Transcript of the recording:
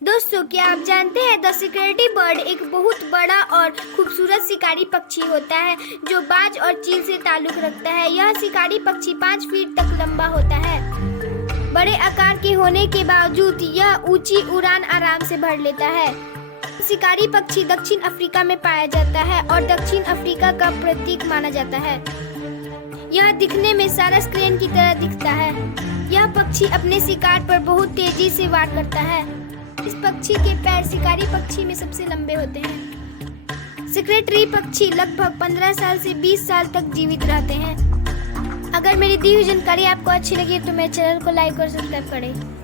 दोस्तों, क्या आप जानते हैं द सिक्योरिटी बर्ड एक बहुत बड़ा और खूबसूरत शिकारी पक्षी होता है जो बाज और चील से ताल्लुक रखता है। यह शिकारी पक्षी 5 फीट तक लंबा होता है। बड़े आकार के होने के बावजूद यह ऊंची उड़ान आराम से भर लेता है। शिकारी पक्षी दक्षिण अफ्रीका में पाया जाता है और दक्षिण अफ्रीका का प्रतीक माना जाता है। यह दिखने में सारस क्रेन की तरह दिखता है। यह पक्षी अपने शिकार पर बहुत तेजी से वार करता है। इस पक्षी के पैर शिकारी पक्षी में सबसे लंबे होते हैं। सिक्रेटरी पक्षी लगभग 15 साल से 20 साल तक जीवित रहते हैं। अगर मेरी दी हुई जानकारी आपको अच्छी लगी तो मेरे चैनल को लाइक और सब्सक्राइब करें।